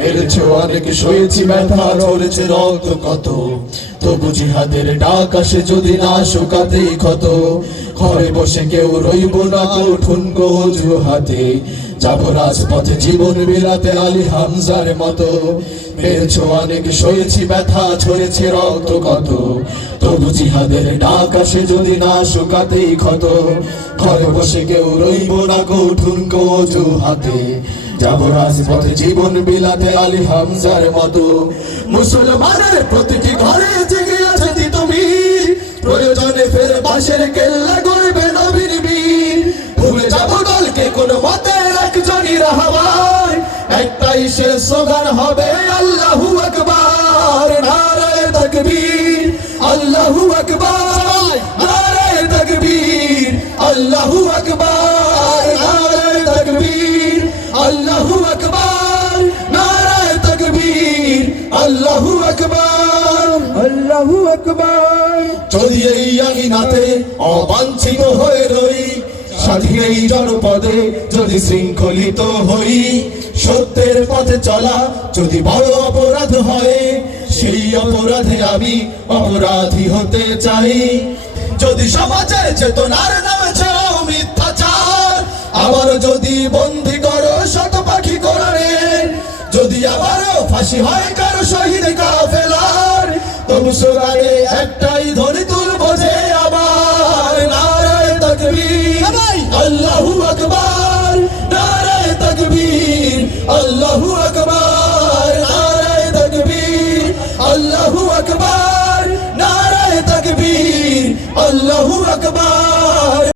মেরেছে অনেক সয়েছি ব্যথা, ঝরেছে রক্ত কত। তবু জিহাদের ডাক আসে যদি না শুকাতে ক্ষত। ঘরে বসে কেউ রইব না উঠুন হাতে যাব রাজপথে জীবন বিলাতে আলী হামজার মতো। মেরেছো অনেক সয়েছি ব্যথা ছড়েছে রক্ত কত। তবু জিহাদের ডাক আসে যদি না শুকাতেই ক্ষত। ঘরে বসে কেউ রইব না কঠুন গোজু হাতে জীবন বিলাতে আলী হামজার মতো। মুসলমানের প্রতিটি ঘরে জেগে আছে তুমি? প্রয়োজনে ফের কেল্লা গড়বে নবীর বীর। ভুলে দলকে কোন মতে একজনই রাহবার। একটাই শেষ সোগান হবে, আল্লাহু আকবার, নারায়ে আল্লাহু আকবার, নারায়ে তাকবীর, আল্লাহু আকবার। আল্লাহু আকবার। যদি এই অবাঞ্ছিত হয়ে রই স্বাধীন এই জনপদে যদি শৃঙ্খলিত হই, সত্যের পথে চলা যদি বড় অপরাধ হয়, সেই অপরাধে আমি অপরাধী হতে চাই। যদি সমাজের চেতনার নামে ছাড়াও মিথ্যাচার, আবার যদি বন্দি করো শত পাখি কোরআনে, যদি আবারও ফাঁসি হয় কারও শহীদ কাফেলার দুশো একটাই ধরে তুলব যে আবার নারায় তকবীর। আল্লাহু আকবার নারায় তকবীর। আল্লাহু আকবার নারায় তকবীর। আল্লাহু আকবার নারায় তকবীর। আল্লাহু আকবার।